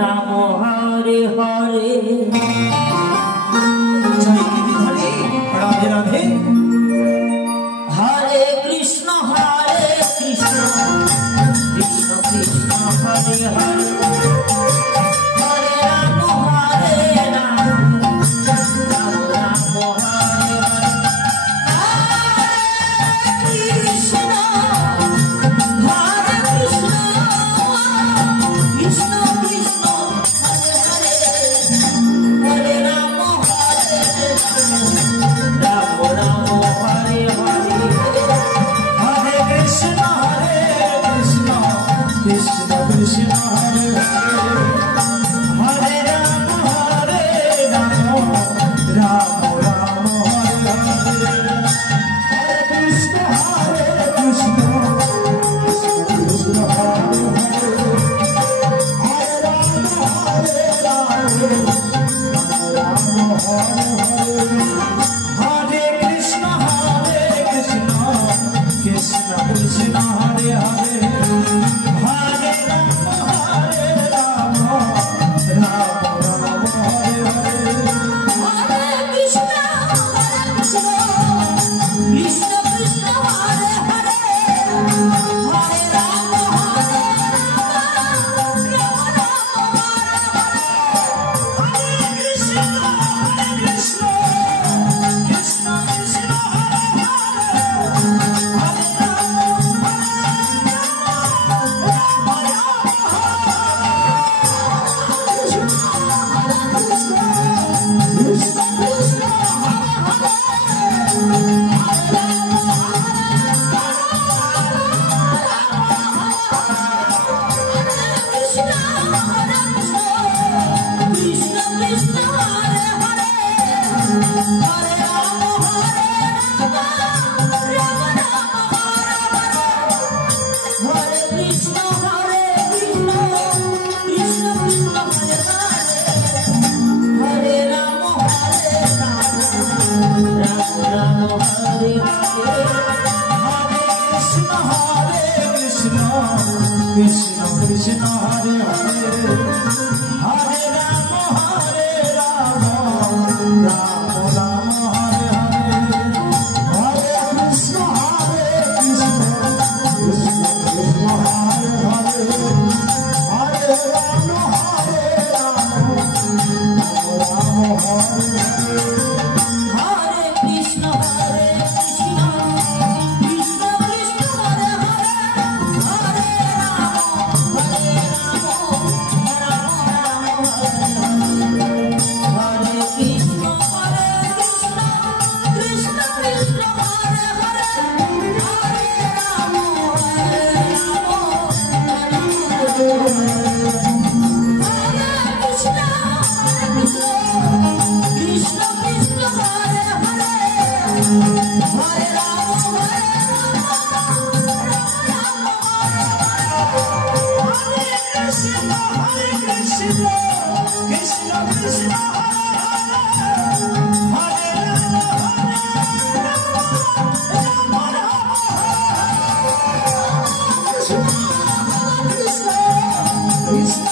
Ram Hare Hare Radhe Radhe Hare Krishna Krishna Krishna Hare Hare Hare Ram Ram Ram Hare Hare Krishna Krishna Krishna Hare Hare Hare Ram Ram Hare Hare Hare Krishna Krishna Krishna Hare Hare Hare Ram Ram Ram Hare Hare Hare Krishna Krishna Krishna Hare Hare Hare Ram Ram Hare Hare Hare Krishna Krishna Krishna Hare Hare Hare Ram Ram Ram Hare Hare Hare Krishna Krishna Krishna Hare Hare Hare Ram Ram Hare Krishna Krishna Krishna Krishna Hare Krishna Krishna Hare Hare Hare Ram Ram Ram Hare Hare Hare Krishna Krishna Krishna Hare Hare Hare Ram Ram Hare Hare Hare Krishna Krishna Krishna Hare Hare Hare Ram Ram Hare Krishna Krishna Krishna Hare Hare Hare Ram Krishna Krishna Hare Hare Hare Ram Hare Krishna Krishna Krishna Hare Hare Hare Ram Krishna